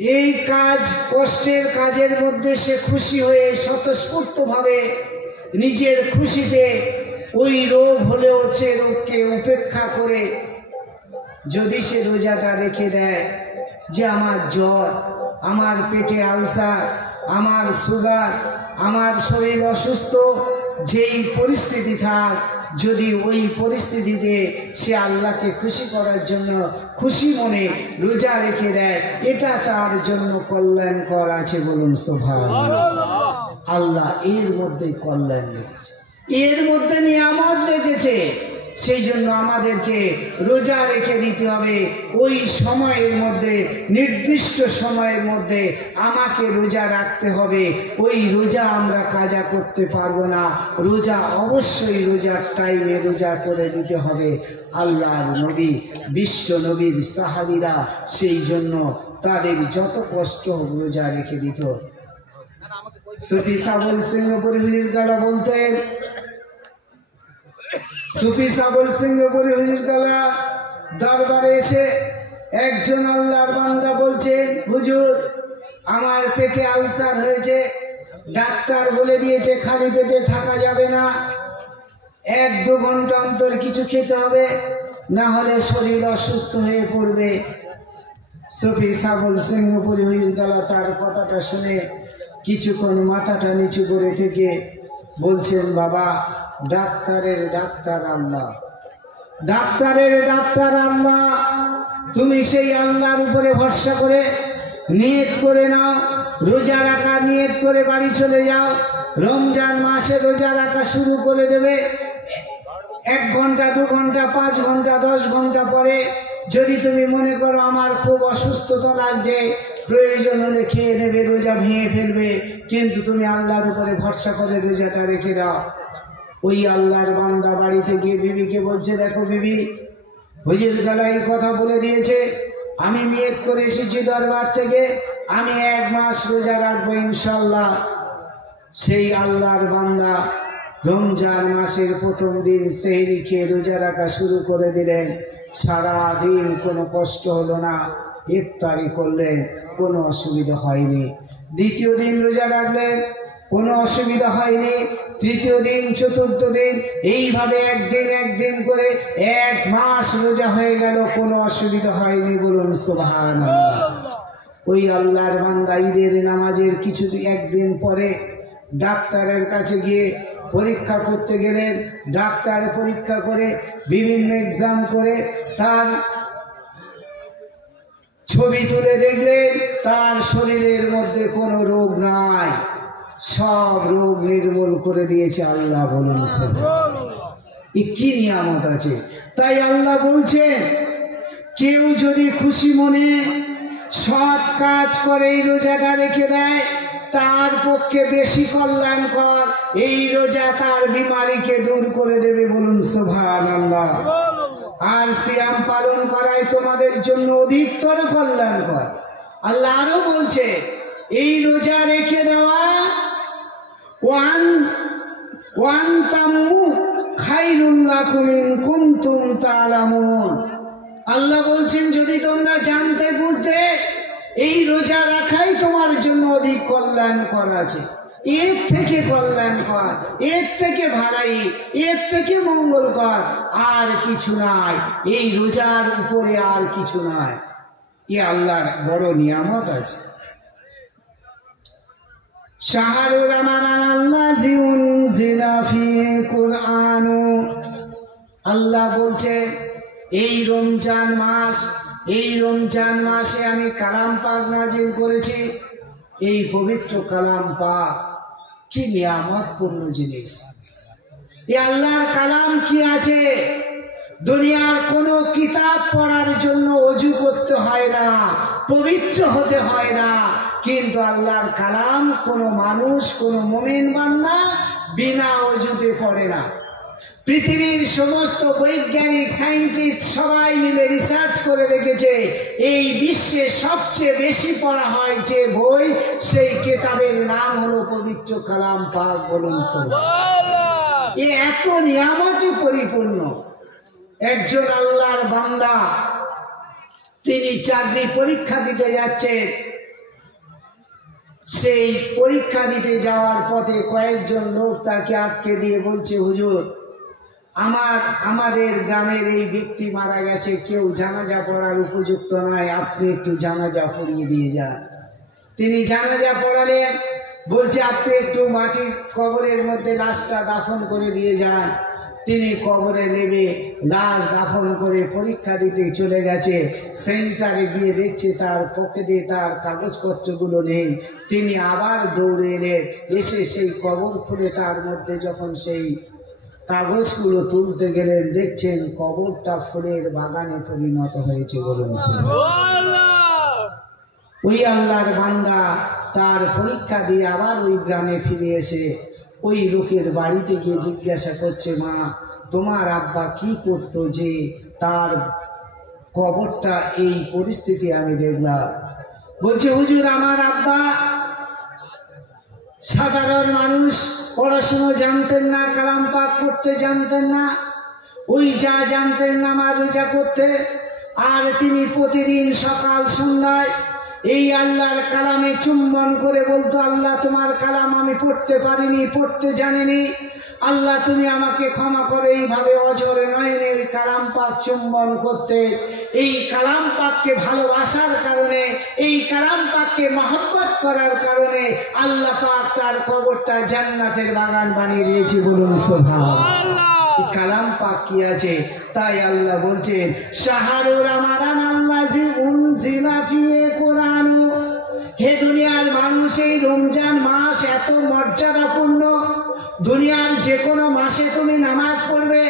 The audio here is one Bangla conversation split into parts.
এই কাজ কষ্টের কাজের মধ্যে সে খুশি হয়ে স্বতঃস্ফূর্তভাবে নিজের খুশিতে ওই রোগ হলেও সে রোগকে উপেক্ষা করে যদি সে রোজাটা রেখে দেয়, যে আমার জ্বর, আমার পেটে আলসার, আমার সুগার, আমার শরীর অসুস্থ, যেই পরিস্থিতি থাক, যদি ওই পরিস্থিতিতে সে আল্লাহকে খুশি করার জন্য খুশি মনে রোজা রেখে দেয়, এটা তার জন্য কল্যাণকর আছে। বলুন সুবহানাল্লাহ। আল্লাহ এর মধ্যে কল্যাণ রেখেছে, এর মধ্যে নিয়ামত রেখেছে। সেই জন্য আমাদেরকে রোজা রেখে দিতে হবে। ওই সময়ের মধ্যে, নির্দিষ্ট সময়ের মধ্যে আমাকে রোজা রাখতে হবে। ওই রোজা আমরা কাজা করতে পারবো না। রোজা অবশ্যই রোজার টাইমে রোজা করে দিতে হবে। আল্লাহর নবী, বিশ্ব নবীর সাহাবীরা সেই জন্য তাদের যত কষ্ট রোজা রেখে দিত। সুফি সাবল সিংহপুরী হুজুর গালা বলতেন, সুফি সাবল সিংহপুরী হুজুর গালা দরবারে এসে একজন আল্লাহর বান্দা বলছেন, হুজুর আমার পেটে আলসার হয়েছে, ডাক্তার বলে দিয়েছে খালি পেটে থাকা যাবে না, 1-2 ঘন্টা অন্তর কিছু খেতে হবে, না হলে শরীর অসুস্থ হয়ে পড়বে। সুফি সাবল সিংহপুরী হুজুর গালা তার কথাটা শুনে কিছুক্ষণ মাথাটা নিচু করে থেকে বলছেন, বাবা, ডাক্তারের ডাক্তার আল্লাহ, ডাক্তারের ডাক্তার আল্লাহ। তুমি সেই আল্লাহর উপরে ভরসা করে নিয়ত করে নাও, রোজা রাখা নিয়ত করে বাড়ি চলে যাও। রমজান মাসে রোজা রাখা শুরু করে দেবে। 1 ঘন্টা, 2 ঘন্টা, 5 ঘন্টা, 10 ঘন্টা পরে যদি তুমি মনে করো আমার খুব অসুস্থতা লাগছে, প্রয়োজন হলে খেয়ে নেবে, রোজা ভেঙে ফেলবে, কিন্তু তুমি আল্লাহর উপরে ভরসা করে রোজাটা রেখে দাও। ওই আল্লাহর বান্দা বাড়িতে গিয়ে বিবিকে বলছে, দেখো বিবি, হুজুর গালাই কথা বলে দিয়েছে, আমি নিয়ত করে এসেছি দরবার থেকে, আমি 1 মাস রোজা রাখবো ইনশাল্লাহ। সেই আল্লাহর বান্দা রমজান মাসের প্রথম দিন সেহরি খেয়ে রোজা রাখা শুরু করে দিলেন। সারাদিন কোনো কষ্ট হলো না, ইফতারি করলেন, কোনো অসুবিধা হয়নি। দ্বিতীয় দিন রোজা রাখলেন, কোনো অসুবিধা হয়নি। তৃতীয় দিন, চতুর্থ দিন, এইভাবে একদিন করে 1 মাস রোজা হয়ে গেল, কোনো অসুবিধা হয়নি। বলুন সুবহানাল্লাহ। ওই আল্লাহর বান্দা ঈদের নামাজের একদিন পরে ডাক্তারের কাছে গিয়ে পরীক্ষা করতে গেলেন। ডাক্তার পরীক্ষা করে বিভিন্ন এক্সাম করে তার ছবি তুলে দেখলেন তার শরীরের মধ্যে কোনো রোগ নাই, সব রোগ নির্মূল করে দিয়েছে আল্লাহ। বলুন কি নিয়ামত আছে। তাই আল্লাহ বলছেন, কেউ যদি খুশি মনে সৎ কাজ করে এই রোজাটা রেখে দেয়, তার পক্ষে বেশি কল্যাণকর। এই রোজা তার বিমারিকে দূর করে দেবে। বলুন সুবহানাল্লাহ। আর সিয়াম পালন করাই তোমাদের জন্য অধিকতর কল্যাণকর। আল্লাহ আরো বলছে, এই রোজা রেখে দেওয়া ওয়ান তাম্মু খায়রুল লাকুম ইন কুনতুম তা'লামুন। আল্লাহ বলছেন, যদি তোমরা জানতে বুঝতে, এই রোজা রাখাই তোমার জন্য অধিক কল্যাণকর আছে। এর থেকে কল্যাণকর, এর থেকে ভালাই, এর থেকে মঙ্গলকর আর কিছু নাই। এই রোজার উপরে আর কিছু নাই। এ আল্লাহর বড় নিয়ামত আছে। শাহরুর রমাদানাল্লাযী উনজিলা ফীহিল কুরআনু। আল্লাহ বলছে, এই রমজান মাস, এই রমজান মাসে আমি কালাম পাক নাজিল করেছি। এই পবিত্র কালাম পাক কি নিয়ামতপূর্ণ জিনিস। এই আল্লাহর কালাম কি আছে? দুনিয়ার কোনো কিতাব পড়ার জন্য ওযু করতে হয় না, পবিত্র হতে হয় না, কিন্তু আল্লাহর কালাম কোনো মানুষ, কোনো মুমিন বান্দা বিনা ওযুতে পড়ে না। পৃথিবীর সমস্ত বৈজ্ঞানিক, সায়েন্টিস্ট সবাই মিলে রিসার্চ করে দেখেছে, এই বিশ্বে সবচেয়ে বেশি পড়া হয় যে বই, সেই কিতাবের নাম হলো পবিত্র কালাম পাক। বলুন সুবহানাল্লাহ। এ এত নিয়ামতে পরিপূর্ণ। একজন আল্লাহর বান্দা, তিনি চাকরি পরীক্ষা দিতে যাচ্ছেন, সেই পরীক্ষা দিতে যাওয়ার পথে কয়েকজন লোক তাকে আটকে দিয়ে বলছে, হুজুর আমাদের গ্রামের এই ব্যক্তি মারা গেছে, কেউ জানাজা পড়ার উপযুক্ত নয়, আপনি একটু জানাজা পড়িয়ে দিয়ে যান। তিনি জানাজা পড়ালেন। বলছে আপনি একটু মাটির কবরের মধ্যে লাশটা দাফন করে দিয়ে যান। তিনি কবরে নেমে লাশ দাফন করে পরীক্ষা দিতে চলে গেছে। সেন্টারে গিয়ে দেখছে তার পকেটে তার কাগজপত্রগুলো নেই। তিনি আবার দৌড়ে এলেন, এসে সেই কবর খুলে তার মধ্যে যখন সেই কাগজগুলো তুলতে গেলেন, দেখছেন কবরটা ফুলের বাগানে পরিণত হয়েছে। বলুন, ওই আল্লাহর বান্দা তার পরীক্ষা দিয়ে আবার ওই গ্রামে ফিরে এসে ওই লোকের বাড়িতে গিয়ে জিজ্ঞাসা করছে, মা তোমার আব্বা কি করতো যে তার কবরটা এই পরিস্থিতি আমি দেখলাম? বলছে, হুজুর আমার আব্বা সাধারণ মানুষ, পড়াশুনো জানতেন না, কালাম পাক করতে জানতেন না, ওই যা জানতেন নামাজ রোজা করতে। আর তিনি প্রতিদিন সকাল সন্ধ্যায় এই আল্লাহর কালামে চুম্বন করে বলতো, আল্লাহ তোমার কালাম আমি পড়তে পারিনি, পড়তে জানিনি, আল্লাহ তুমি আমাকে ক্ষমা করে। এইভাবে অঝরে নয়নে এই কালাম পাক চুম্বন করতে। এই কালাম পাককে ভালোবাসার কারণে, এই কালাম পাককে মহব্বত করার কারণে আল্লাহ পাক তার কবরটা জান্নাতের বাগান বানিয়ে দিয়েছে। বলুন সুবহানাল্লাহ। কালাম পাক কি আছে? তাই আল্লাহ বলছেন, শাহরুর রামাদান আল্লাযী উনজিলা ফিহি কুরআনু। হে দুনিয়ার মানুষ, এই রমজান মাস এত মর্যাদাপূর্ণ। দুনিয়ার যে কোনো মাসে তুমি নামাজ পড়বে,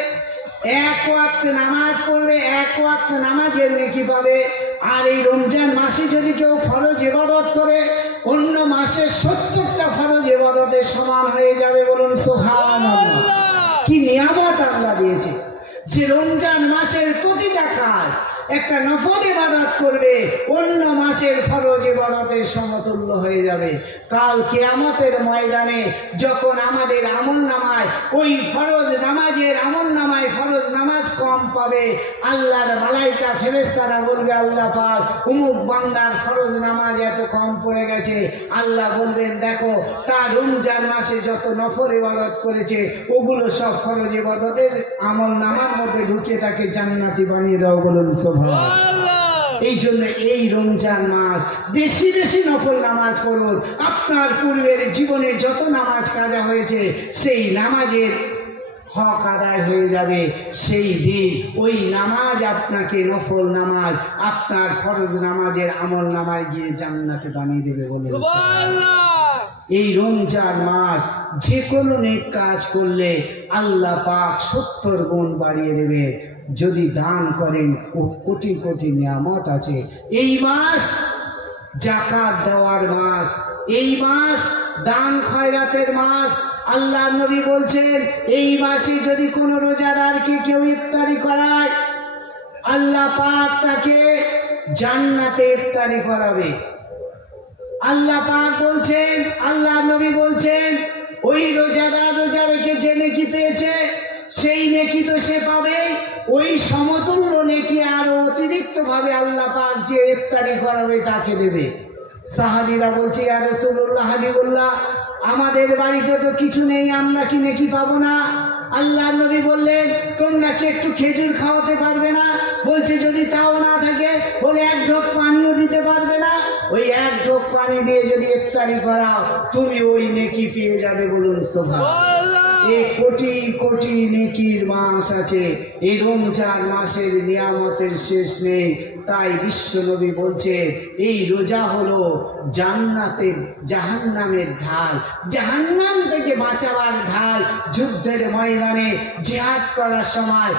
এক ওয়াক্ত নামাজ পড়বে, এক ওয়াক্ত নামাজের নেকি পাবে। আর এই রমজান মাসে যদি কেউ ফরজ ইবাদত করে, অন্য মাসে 70টা ফরজ ইবাদতের সমান হয়ে যাবে। বলুন সুবহানাল্লাহ। কি নিয়ামত আল্লাহ দিয়েছে যে রমজান মাসের প্রতিটা কাজ একটা নফল ইবাদত করবে, অন্য মাসের ফরজ ইবাদতের সমতুল্য হয়ে যাবে। কাল কিয়ামতের ময়দানে যখন আমাদের আমলনামায় ওই ফরজ নামাজের আমলনামায় ফরজ নামাজ কম পাবে, আল্লাহর মালাইকা ফেরেশতারা বলবে, আল্লাহ পাক অমুক বান্দার ফরজ নামাজ এত কম পড়ে গেছে। আল্লাহ বলবেন, দেখো তার রমজান মাসে যত নফল ইবাদত করেছে ওগুলো সব ফরজ ইবাদতের আমলনামার মধ্যে ঢুকে তাকে জান্নাতি বানিয়ে দাও। বলুন সুবহানাল্লাহ। এই জন্য এই রমজান মাস বেশি বেশি নফল নামাজ পড়ুন। আপনার পূর্বের জীবনে যত নামাজ কাজা হয়েছে সেই নামাজের হক আদায় হয়ে যাবে। সেই দিন ওই নামাজ আপনাকে নফল নামাজ আপনার ফরজ নামাজের আমল নামায় গিয়ে জান্নাতে বানিয়ে দেবে। বলে এই রমজান মাস যে কোনো নেক কাজ করলে আল্লাহ পাক 70 গুণ বাড়িয়ে দেবে। যদি দান করেন, ও কোটি কোটি নিয়ামত আছে। এই মাস যাকাত দেওয়ার মাস, এই মাস দান খয়রাতের মাস। আল্লাহ নবী বলছেন, এই মাসে যদি কোনো রোজাদারকে কেউ ইফতারি করায়, আল্লাহ পাক তাকে জান্নাতে ইফতারি করাবে। আল্লাহ পাক বলছেন, আল্লাহ নবী বলছেন, ওই রোজাদার রোজা রেখে যে নেকি পেয়েছে সেই নেকি তো সে পাবে, ওই সমতুল্য নেকি আরো অতিরিক্ত ভাবে আল্লাহ পাক যে ইফতারি করাবে তাকে দেবে। সাহাবীরা বলছে, ইয়া রাসূলুল্লাহ, হাবিবুল্লাহ, আমাদের বাড়িতে তো কিছু নেই, আমরা কি নেকি পাবো না? আল্লাহ নবী বললেন, তোমরা কি একটু খেজুর খাওয়াতে পারবে না? বলছে, যদি তাও না থাকে, বলে এক ঢোক পানিও দিতে পারবে না? ওই এক ঢোক পানি দিয়ে যদি ইফতারি করাও, তুমি ওই নেকি পেয়ে যাবে। বলুন সুবহানাল্লাহ। এই কোটি কোটি নেকির মাস আছে। এই রমজান মাসের নিয়ামতের শেষ নেই। তাই বিশ্ব নবী বলছে, এই রোজা হলো জান্নাতের জাহান্নামের ঢাল, জাহান্নাম থেকে বাঁচাবার ঢাল। যুদ্ধের ময়দানে জিহাদ করার সময়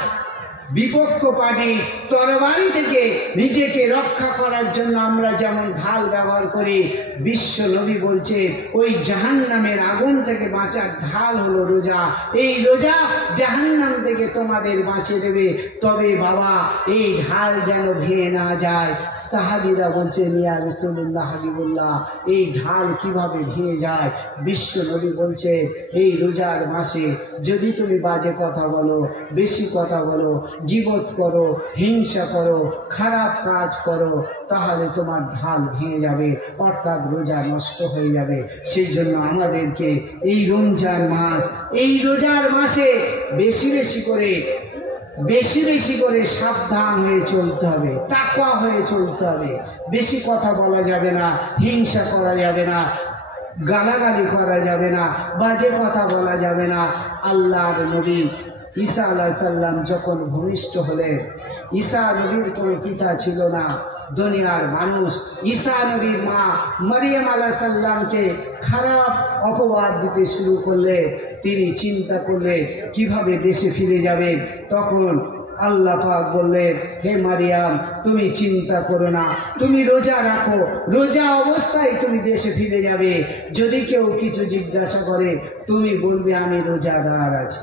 বিপক্ষ পার্টি তরবারি থেকে নিজেকে রক্ষা করার জন্য আমরা যেমন ঢাল ব্যবহার করি, বিশ্ব নবী বলছে ওই জাহান্নামের আগুন থেকে বাঁচার ঢাল হলো রোজা। এই রোজা জাহান্নাম থেকে তোমাদের বাঁচিয়ে দেবে। তবে বাবা, এই ঢাল যেন ভেঙে না যায়। সাহাবীরা বলছে, ইয়া রাসূলুল্লাহ, হাবিবুল্লাহ, এই ঢাল কিভাবে ভেঙে যায়? বিশ্ব নবী বলছে, এই রোজার মাসে যদি তুমি বাজে কথা বলো, বেশি কথা বলো, গীবত করো, হিংসা করো, খারাপ কাজ করো, তাহলে তোমার ঢাল ভেঙে যাবে, অর্থাৎ রোজা নষ্ট হয়ে যাবে। সেই জন্য আমাদেরকে এই রমজান মাস, এই রোজার মাসে বেশি বেশি করে সাবধান হয়ে চলতে হবে, তাকওয়া হয়ে চলতে হবে। বেশি কথা বলা যাবে না, হিংসা করা যাবে না, গালাগালি করা যাবে না, বাজে কথা বলা যাবে না। আল্লাহর নবী ঈসা আলাইহিস সালাম যখন ভূমিষ্ঠ হলেন, ঈসা নবীর কোনো পিতা ছিল না। দুনিয়ার মানুষ ঈসা নবীর মা মারিয়াম আলাইহিস সালামকে খারাপ অপবাদ দিতে শুরু করলে তিনি চিন্তা করলেন কিভাবে দেশে ফিরে যাবেন। তখন আল্লাহ পাক বললেন, হে মারিয়াম, তুমি চিন্তা করো না, তুমি রোজা রাখো, রোজা অবস্থায় তুমি দেশে ফিরে যাবে। যদি কেউ কিছু জিজ্ঞাসা করে তুমি বলবে আমি রোজাদার আছি,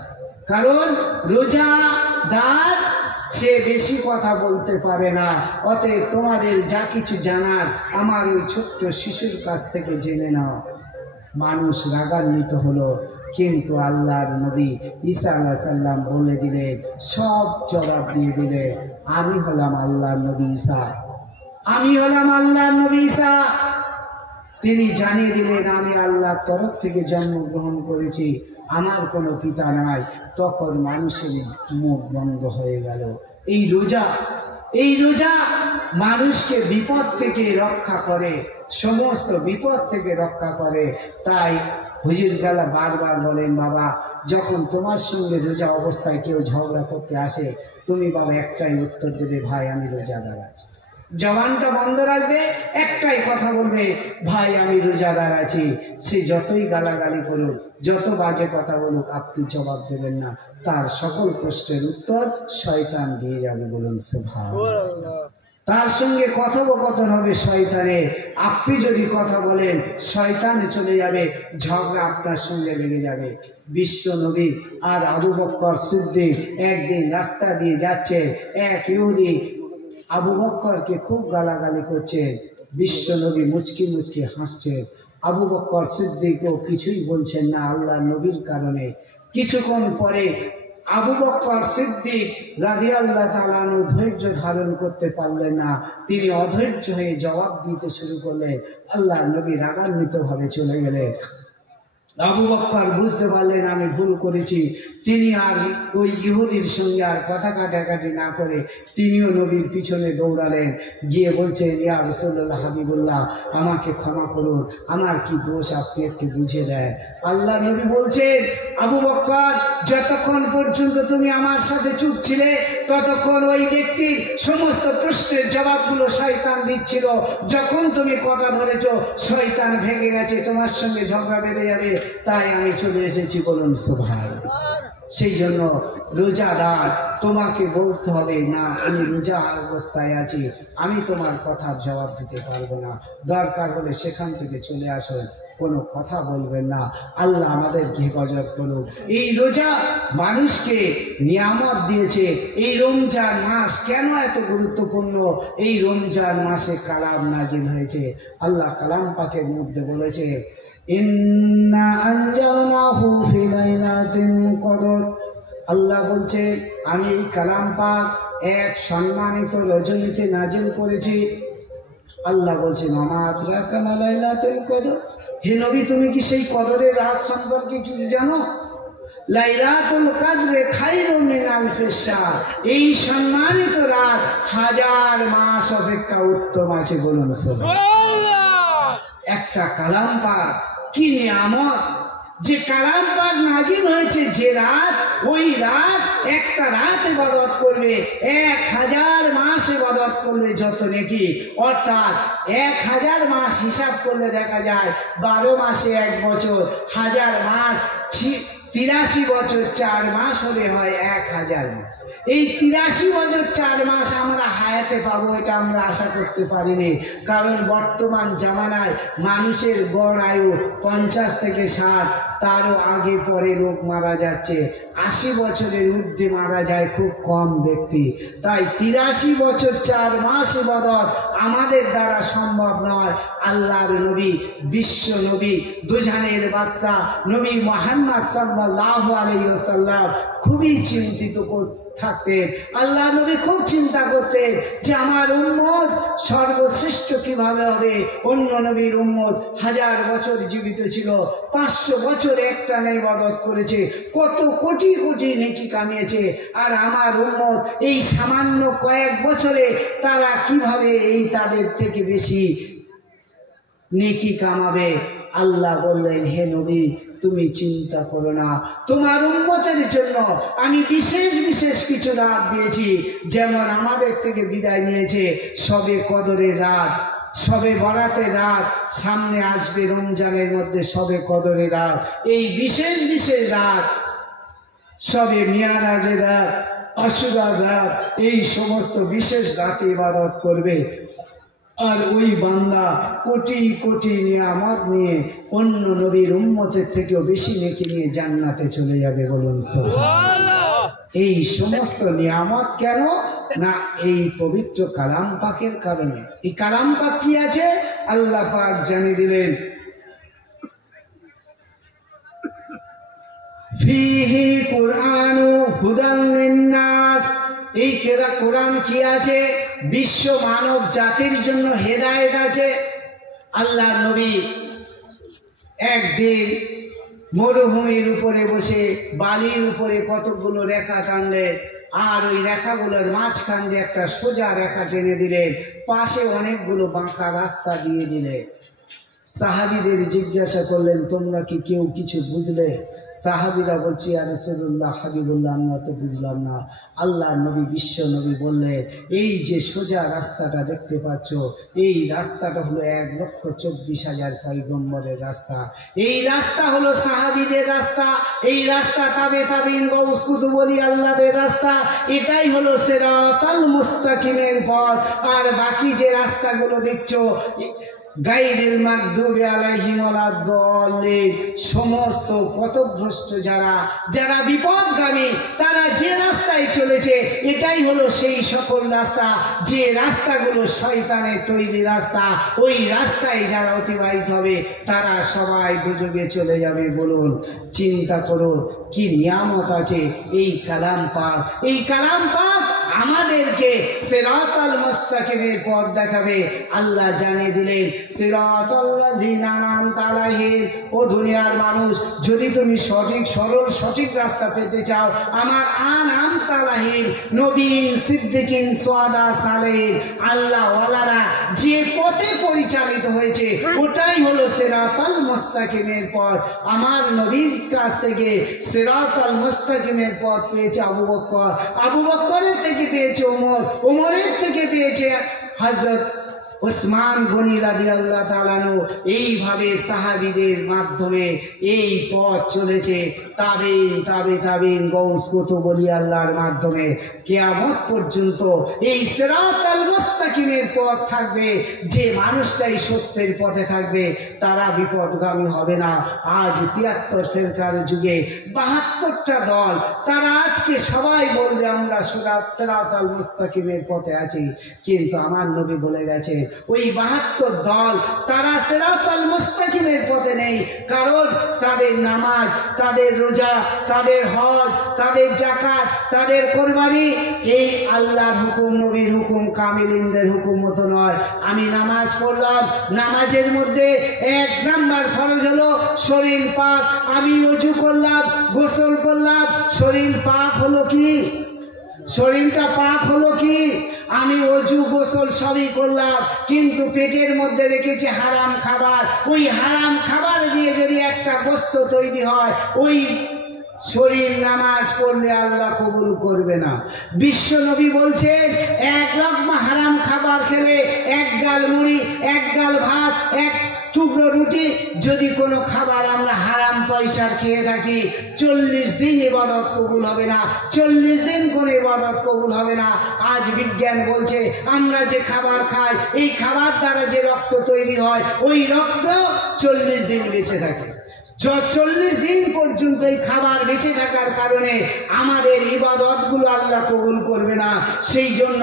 কারণ রোজাদার সে বেশি কথা বলতে পারে না। অতএব তোমাদের যা কিছু জানার আমার ওই ছোট্ট শিশুর কাছ থেকে জেনে নাও। মানুষ রাগান্বিত হলো, কিন্তু আল্লাহর নবী ঈসা আলাইহিস সালাম বলে দিলেন, সব জবাব দিয়ে দিলেন, আমি হলাম আল্লাহর নবী ঈসা, আমি হলাম আল্লাহর নবী ঈসা। তিনি জানিয়ে দিলেন আমি আল্লাহর তরফ থেকে জন্মগ্রহণ করেছি, আমার কোনো পিতা নাই। তখন মানুষের মুখ বন্ধ হয়ে গেল। এই রোজা মানুষকে বিপদ থেকে রক্ষা করে, সমস্ত বিপদ থেকে রক্ষা করে। তাই হুজুর গালা বারবার বলেন, বাবা যখন তোমার সঙ্গে রোজা অবস্থায় কেউ ঝগড়া করতে আসে, তুমি বাবা একটাই উত্তর দেবে, ভাই আমি রোজাদার আছি। জবানটা বন্ধ রাখবে, একটাই কথা বলবে, ভাই আমি রোজাদার আছি। সে যতই গালাগালি করুক, যত বাজে কথা বলুক, আপনি জবাব দেবেন না। তার সকল প্রশ্নের উত্তর শয়তান দিয়ে যাবে। বলুন সুবহানাল্লাহ। তার সঙ্গে কথোপকথন হবে শয়তানের। আপনি যদি কথা বলেন, শয়তানে চলে যাবে, ঝগড়া আপনার সঙ্গে লেগে যাবে। বিশ্ব নবী আর আবু বকর সিদ্দিক একদিন রাস্তা দিয়ে যাচ্ছে, এক ইহুদি আবু বকরকে খুব গালাগালি করছে। বিশ্ব নবী মুচকি মুচকি হাসছেন, আবু বকর সিদ্দিকও কিছুই বলছেন না আল্লাহ নবীর কারণে। কিছুক্ষণ পরে আবু বকর সিদ্দিক রাদিয়াল্লাহু তাআলা আনহু ধৈর্য ধারণ করতে পারলেন না, তিনি অধৈর্য হয়ে জবাব দিতে শুরু করলেন। আল্লাহ নবী রাগান্বিত ভাবে চলে গেলেন। আবু বকর বুঝতে পারলেন আমি ভুল করেছি। তিনি আর ওই ইহুদির সঙ্গে আর কথা কাটাকাটি না করে তিনিও নবীর পিছনে দৌড়ালেন, গিয়ে বলছেন, ইয়া রাসূলুল্লাহ, হাবিবুল্লাহ, আমাকে ক্ষমা করুন, আমার কি দোষ আপনি একটু বুঝে দেন। আল্লাহ নবী বলছেন, আবু বকর, যতক্ষণ পর্যন্ত তুমি আমার সাথে চুপ ছিলে, ততক্ষণ ওই ব্যক্তির সমস্ত প্রশ্নের জবাবগুলো শয়তান দিচ্ছিল। যখন তুমি কথা ধরেছ, শয়তান ভেঙে গেছে, তোমার সঙ্গে ঝগড়া বেঁধে যাবে, তাই আমি চলে এসেছি। বলুন সুবহানাল্লাহ। সেই জন্য রোজাদার তোমাকে বলতে হবে, না আমি রোজা অবস্থায় আছি, আমি তোমার কথার জবাব দিতে পারবো না, দরকার হলে সেখান থেকে চলে আসুন, কোনো কথা বলবেন না। আল্লাহ আমাদেরকে হেফাজত করুন। এই রোজা মানুষকে নিয়ামত দিয়েছে। এই রমজান মাস কেন এত গুরুত্বপূর্ণ? এই রমজান মাসে কালাম নাজিল হয়েছে। আল্লাহ কালাম পাকের মধ্যে বলেছে, ইন্না আনজালনাহু ফি লাইলাতিল কদর। আল্লাহ বলছে, আমি কালাম পাক এক সম্মানিত রজনীতে নাজিল করেছি। আল্লাহ বলছে, মামা আদরাকা মা লাইলাতুল কদর। হে নবী, তুমি কি সেই কদরের রাত সম্পর্কে কি জানো? লাইলাতুল কদরে খায়রুম মিন আলফিশ শাহর। এই সম্মানিত রাত 1000 মাস অপেক্ষা উত্তম আছে। বলুন সুবহানাল্লাহ। একটা কালাম পাক কি নিয়ামত! যে কালাম পাক নাজিল হয়েছে যে রাত, ওই রাত, একটা রাত ইবাদত করবে 1000 মাস ইবাদত করলে যত নেকি। অর্থাৎ 1000 মাস হিসাব করলে দেখা যায় 12 মাসে 1 বছর, 1000 মাস 83 বছর 4 মাস হলে হয় 1000 মাস। এই 83 বছর 4 মাস আমরা হায়াতে পাবো, এটা আমরা আশা করতে পারিনি। কারণ বর্তমান জামানায় মানুষের গড় আয়ু 50 থেকে 60, তারও আগে পরে লোক মারা যাচ্ছে। 80 বছরের ঊর্ধ্বে মারা যায় খুব কম ব্যক্তি। তাই 83 বছর 4 মাস ইবাদত আমাদের দ্বারা সম্ভব নয়। আল্লাহর নবী, বিশ্ব নবী, দুজানের বাদশা নবী মুহাম্মদ সাল্লাল্লাহু সাল্লাল্লাহু আলাইহি ওয়াসাল্লাম খুবই চিন্তিত থাকতেন। আল্লাহ নবী খুব চিন্তা করতেন যে আমার উম্মত সর্বশ্রেষ্ঠ কিভাবে হবে। অন্য নবীর উম্মত 1000 বছর জীবিত ছিল, 500 বছর একটানা ইবাদত করেছে, কত কোটি কোটি নেকি কামিয়েছে, আর আমার উম্মত এই সামান্য কয়েক বছরে তারা কিভাবে এই তাদের থেকে বেশি নেকি কামাবে। আল্লাহ বললেন, হে নবী তুমি চিন্তা করো না, তোমার উম্মতের জন্য আমি বিশেষ বিশেষ কিছু রাত দিয়েছি। যেমন আমাদের থেকে বিদায় নিয়েছে শবে কদরের রাত, শবে বরাতের রাত, সামনে আসবে রমজানের মধ্যে শবে কদরের রাত, এই বিশেষ বিশেষ রাত, শবে মিয়ারাজের রাত, আশুরার রাত, এই সমস্ত বিশেষ রাতে ইবাদত করবে। আর ওই বান্দা কোটি কোটি নিয়ামত নিয়ে অন্য নবীর উম্মতের থেকেও বেশি নেকি নিয়ে জান্নাতে চলে যাবে। বলুন সুবহানাল্লাহ। এই সমস্ত নিয়ামত কেন না, এই পবিত্র কালাম পাকের কারণে। এই কালাম পাক কি আছে আল্লাহ পাক জানিয়ে দিলেন, ফিহি কুরআনু হুদান লিন্নাস। এই কোরআন কি আছে? বিশ্ব মানব জাতির জন্য হেদায়েত আছে। আল্লাহ নবী একদিন মরুভূমির উপরে বসে বালির উপরে কতগুলো রেখা টানলেন, আর ওই রেখাগুলোর মাঝখান দিয়ে একটা সোজা রেখা টেনে দিলেন, পাশে অনেকগুলো বাঁকা রাস্তা দিয়ে দিলেন। সাহাবীদের জিজ্ঞাসা করলেন, তোমরা কি কেউ কিছু বুঝলে? সাহাবীরা বলছে, ইয়া রাসূলুল্লাহ, হাবিবুল্লাহ, আমরা তো বুঝলাম না। আল্লাহ নবী, বিশ্ব নবী বললেন, এই যে সোজা রাস্তাটা দেখতে পাচ্ছ, এই রাস্তাটা হলো 1,24,000 পয়গম্বরের রাস্তা। এই রাস্তা হলো সাহাবীদের রাস্তা, এই রাস্তা তাবে তাবিন গৌস কুতুব ওলি আল্লাহদের রাস্তা। এটাই হলো সিরাতাল মুস্তাকিমের পথ। আর বাকি যে রাস্তাগুলো দেখছো, গাইরিল মাগদুবি আলাইহিম ওয়ালাদ-দাল্লিন, সমস্ত পথভ্রষ্ট যারা বিপদগামী, তারা যে রাস্তায় চলেছে এটাই হলো সেই সকল রাস্তা যে রাস্তাগুলো শয়তানের তৈরি রাস্তা। ওই রাস্তায় যারা অতিবাহিত হবে তারা সবাই দুজকে চলে যাবে। বলুন, চিন্তা করুন কি নিয়ামত আছে এই কালাম পাক। এই কালাম পাক আমাদেরকে সিরাতাল মুস্তাকিমের পথ দেখাবে। আল্লাহ জানিয়ে দিলেন, সিরাতাল্লাযিনা আনআমতা আলাইহিম। ও দুনিয়ার মানুষ, যদি তুমি সঠিক রাস্তা পেতে চাও, আমার আনআমতা আলাইহিম নবীন, সিদ্দিকিন, সুহাদা, সালেহিন, আল্লাহ ওয়ালারা যে পথে পরিচালিত হয়েছে ওটাই হলো সিরাতাল মুস্তাকিমের পথ। আমার নবীর কাছ থেকে সিরাতাল মুস্তাকিমের পথ পেয়েছে আবু বকর, আবু বকরের থেকে পেয়েছে ওমর, ওমরের থেকে পেয়েছে হযরত উসমান গনি রাদিয়াল্লাহু তাআলা আনহু। এইভাবে সাহাবীদের মাধ্যমে এই পথ চলেছে, তাবিন গৌস কুতুব ওলি আল্লাহর মাধ্যমে কিয়ামত পর্যন্ত এই সিরাতাল মুস্তাকিমের পথ থাকবে। যে মানুষটাই সত্যের পথে থাকবে তারা বিপদগামী হবে না। আজ 73 ফেরকার যুগে 72টা দল, তারা আজকে সবাই বলবে আমরা সিরাতাল মুস্তাকিমের পথে আছি, কিন্তু আমার নবী বলে গেছে ওই 72 দল তারা সিরাতাল মুস্তাকিমের পথে নেই। কারণ তাদের নামাজ, তাদের রোজা, তাদের হজ, তাদের যাকাত, তাদের কোরবানি এই আল্লাহর হুকুম, নবীর হুকুম, কামিলিনদের হুকুম মতো নয়। আমি নামাজ পড়লাম, নামাজের মধ্যে 1 নাম্বার ফরজ হলো শরীর পাক। আমি ওযু করলাম, গোসল করলাম, শরীর পাক হলো কি? শরীরটা পাক হলো কি? আমি ওযু গোসল সবই করলাম, কিন্তু পেটের মধ্যে রেখেছি হারাম খাবার। ওই হারাম খাবার দিয়ে যদি একটা বস্তু তৈরি হয়, ওই শরীর নামাজ পড়লে আল্লাহ কবুল করবে না। বিশ্ব নবী বলছেন, 1 লকমা হারাম খাবার খেলে 1 গাল মুড়ি, 1 গাল ভাত, 1 টুকরো রুটি, যদি কোনো খাবার আমরা হারাম পয়সার খেয়ে থাকি, 40 দিন ইবাদত কবুল হবে না। 40 দিন কোনো ইবাদত কবুল হবে না। আজ বিজ্ঞান বলছে আমরা যে খাবার খাই, এই খাবার দ্বারা যে রক্ত তৈরি হয়, ওই রক্ত 40 দিন বেঁচে থাকে। 40 দিন পর্যন্ত এই খাবার বেঁচে থাকার কারণে আমাদের ইবাদতগুলো আল্লাহ কবুল করবে না। সেই জন্য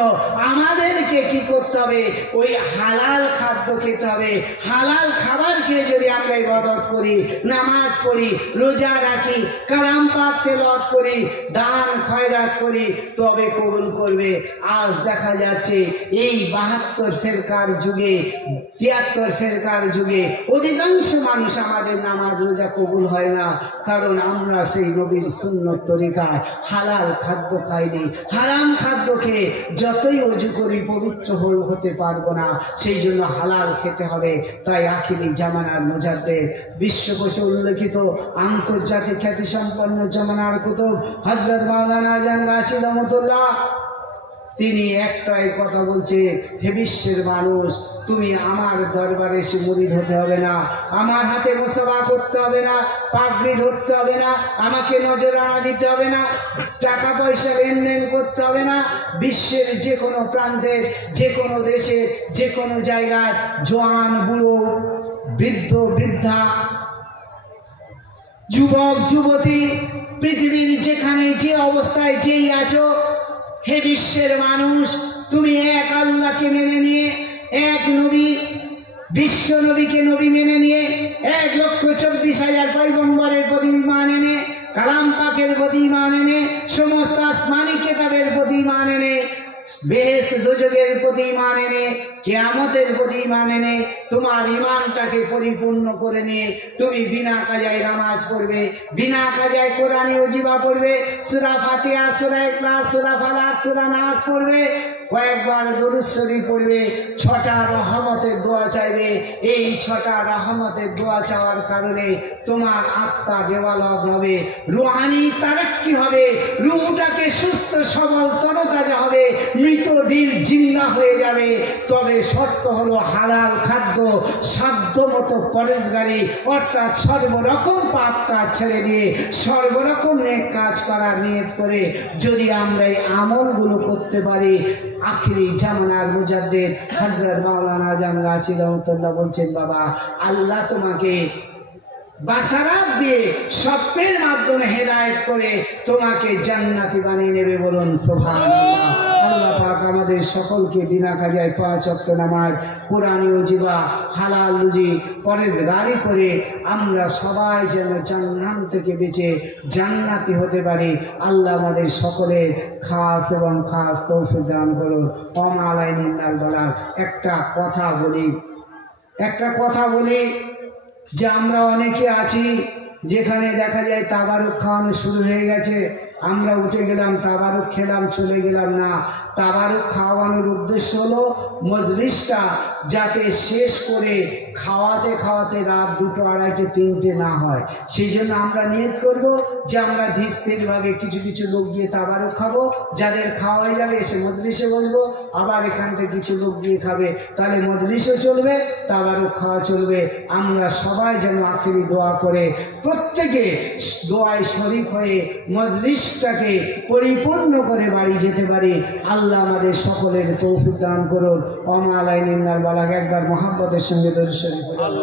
আমাদেরকে কি করতে হবে? ওই হালাল খাদ্য খেতে হবে। হালাল খাবার খেয়ে যদি আমরা ইবাদত করি, নামাজ পড়ি, রোজা রাখি, কালাম পাক তেলাওয়াত করি, দান খয়রাত করি, তবে কবুল করবে। আজ দেখা যাচ্ছে এই 72 ফেরকার যুগে, 73 ফেরকার যুগে অধিকাংশ মানুষ আমাদের নামাজ রোজা কবুল হয় না, কারণ আমরা সেই নবীর সুন্নত তরিকায় হালাল খাদ্য খাইনি। হারাম খাদ্য খেয়ে যতই অজু করি পবিত্র হতে পারবো না। সেই জন্য হালাল খেতে হবে। তাই আখিরি জামানার মুজাদ্দিদ, বিশ্বকোষে উল্লেখিত আন্তর্জাতিক খ্যাতিসম্পন্ন জামানার কুতুব হযরত মাওলানা আজম গাছি রহমতুল্লাহ, তিনি একটাই কথা বলছে, হে বিশ্বের মানুষ, তুমি আমার দরবারে এসে মুরিদ হতে হবে না, আমার হাতে মুসাফা করতে হবে না, পাগড়ি ধরতে হবে না, আমাকে নজরানা দিতে হবে না, টাকা পয়সা লেনদেন করতে হবে না। বিশ্বের যে কোনো প্রান্তে, যে কোনো দেশে, যে কোনো জায়গায় জওয়ান বুড়ো, বৃদ্ধ বৃদ্ধা, যুবক যুবতী, পৃথিবীর যেখানে যে অবস্থায় যেই আছো, হে বিশ্বের মানুষ, তুমি এক আল্লাহকে মেনে নিয়ে, এক নবী, বিশ্ব নবীকে নবী মেনে নিয়ে, 1,24,000 পয়গম্বরের প্রতি ঈমান এনে, কালাম পাকের প্রতি ঈমান এনে, সমস্ত আসমানি কিতাবের প্রতি ঈমান এনে, বেহেশত দোজখের প্রতি ঈমান এনে, কিয়ামতের প্রতি ঈমান এনে, তোমার ঈমানটাকে পরিপূর্ণ করে নিয়ে তুমি বিনা কাজায় নামাজ পড়বে, বিনা কাজায় কোরআনে ওজিবা পড়বে, সূরা ফাতিহা, সূরা ইখলাস, সূরা ফালাক, সূরা নাস পড়বে, কয়েকবার দরুদ শরীফ পড়বে, 6টা রহমতের দোয়া চাইবে। এই 6টা রহমতের দোয়া চাওয়ার কারণে তোমার আত্মা ডেভেলপ হবে, রুহানি তারাক্কি হবে, রূহটাকে সুস্থ সবল তরতাজা হবে, মৃত দিল জিন্দা হয়ে যাবে। তবে শর্ত হলো হালাল খাদ্য, সাধ্য মতো পরেশগারি, অর্থাৎ সর্বরকম পাপ কাজ ছেড়ে দিয়ে সর্বরকম নেক কাজ করার নিয়ত করে যদি আমরা এই আমলগুলো করতে পারি, আখিরি জামানার মুজাদ্দিদ হযরত মাওলানা আজম গাছি রহমতুল্লাহ বলছেন, বাবা, আল্লাহ তোমাকে বাসারাত দিয়ে স্বপ্নের মাধ্যমে হেদায়েত করে তোমাকে জান্নাতি বানিয়ে নেবে। বলুন সুবহানাল্লাহ। আল্লাহ পাক আমাদের সকলকে বিনা কাজায় 5 ওয়াক্ত নামাজ, কোরআনি ওজিবা, হালাল রুজি, পরেশগারি করে আমরা সবাই যেন জান্নাত থেকে বেঁচে জান্নাতি হতে পারি। আল্লাহ আমাদের সকলের খাস এবং খাস তৌফিক দান করুন। ওমা আলাইনা ইল্লাল বালাগ। একটা কথা বলি যে আমরা অনেকে আছি যেখানে দেখা যায় তাবারুক খাওয়ানো শুরু হয়ে গেছে, আমরা উঠে গেলাম, তাবারুক খেলাম, চলে গেলাম না। তাবারুক খাওয়ানোর উদ্দেশ্য হলো মজলিসটা যাতে শেষ করে খাওয়াতে খাওয়াতে রাত 2টো, 2:30, 3টে না হয়। সেই জন্য আমরা নিয়ত করব যে আমরা ধীরস্থিরভাবে কিছু কিছু লোক গিয়ে তাবারুক খাবো, যাদের খাওয়া হয়ে যাবে এসে মজলিসে বসবো, আবার এখান থেকে কিছু লোক গিয়ে খাবে, তাহলে মজলিসও চলবে, তাবারুক খাওয়া চলবে। আমরা সবাই যেন আখিরি দোয়া করে প্রত্যেকে দোয়ায় শরীক হয়ে মজলিসটাকে পরিপূর্ণ করে বাড়ি যেতে পারি। আল্লাহ আমাদের সকলের তৌফিক দান করুন। ওমা আলাইনা ইল্লাল বালাগ। একবার মুহাব্বতের সঙ্গে দরুদ শরীফ পড়ুন।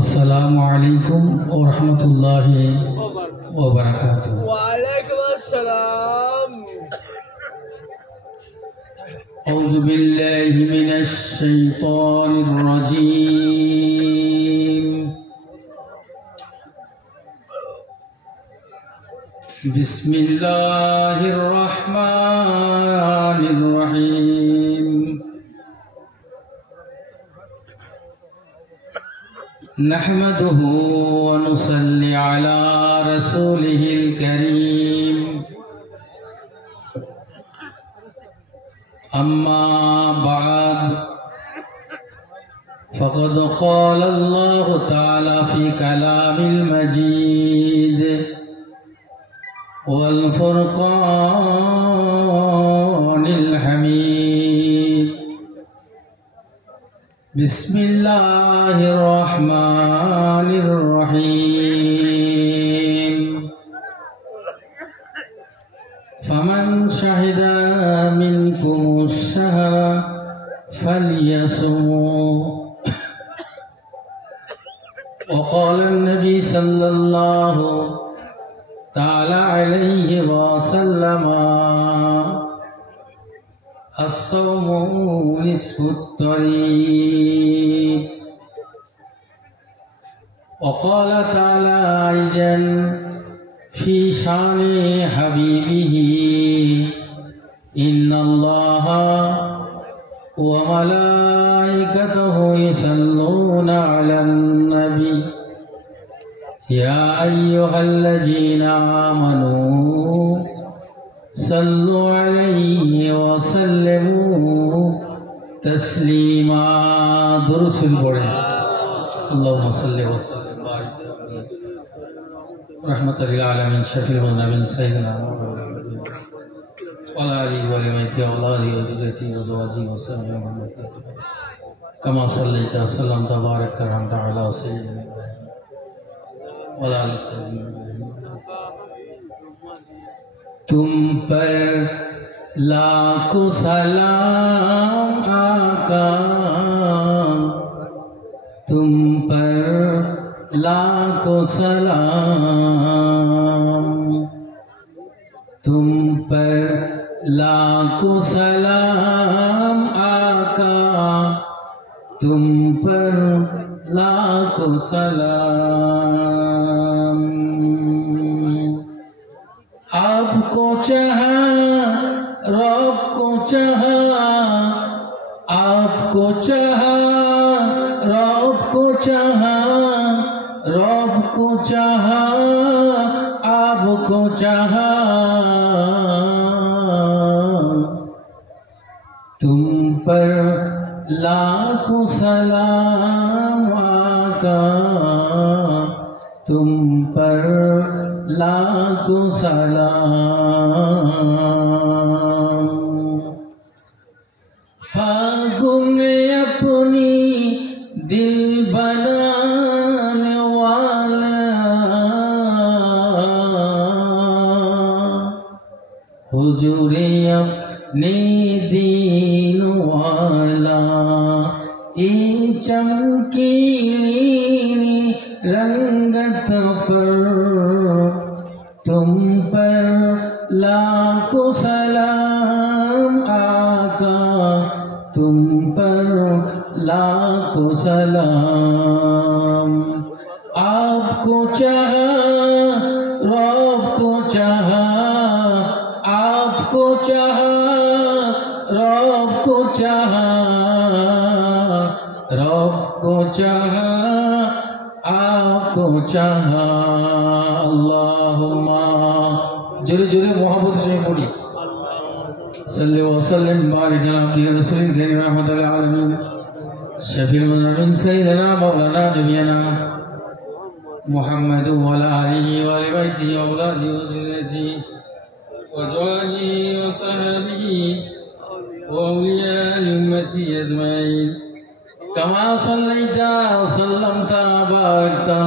আসসালামু আলাইকুম ওয়া রাহমাতুল্লাহি ওয়া বারাকাতুহু। ওয়া আলাইকুম আসসালাম। আউযু বিল্লাহি মিনাশ শাইতানির রাজীম। বিসমিল্লাহির রাহমানির রহিম। نحمده ونصلي على رسوله الكريم. أما بعد، فقد قال الله تعالى في كلام المجيد والفرقان الحميد. بسم الله الرحمن الرحيم. وقال النبي صلى الله تعالى عليه وسلم الصوم نصف الطريق وقال تعالى أيضا في شان حبيبه إن الله وملائكته يصلون على النبي يا أيها الذين آمنوا صلوا عليه وسلموا تسليما درس القرآن اللهم صل وسلم وبارك رحمة للعالمين شفيع النبي سيدنا محمد وعلى آله وصحبه وأولاده وذريته وأزواجه وصحبه كما صليت وسلمت وباركت وأنعمت على سيدنا وعلى آله وصحبه तुम पर लाखों सलाम आका तुम पर लाखों सलाम तुम पर लाखों सलाम आका तुम पर लाखों सलाम आपको चाहा रब को चाहा आपको चाहा रब को चाहा रब को चाहा आपको चाहा तुम पर लाखों सलाम आका तुम पर लाखों सलाम फागुन ने अपनी दिल बनाने वाला हुजूरे अपने दीन वाला ये चमकीली रंगत पर तुम पर लाखों सलाम आका तुम पर लाखों सलाम आपको चाहा रब को चाहा आपको चाहा रब को चाहा रब को चाहा आपको चाहा अल्लाहुम्मा जुरे जुरे मोहब्बत से पढ़ी सल्ले व सल्लिम बारिक अला नबी रसूल करीम रहमत लिल आलमीन शफीउल मुज़नबिन सय्यिदना मौलाना नबियना मुहम्मद व अला आलिहि व बैतिहि व औलादिहि व ज़ुर्रिय्यतिहि व अज़वाजिहि व सहबिहि व औलिया'i उम्मतिहि अजमईन कमा सल्लैता व सल्लमता व बारकता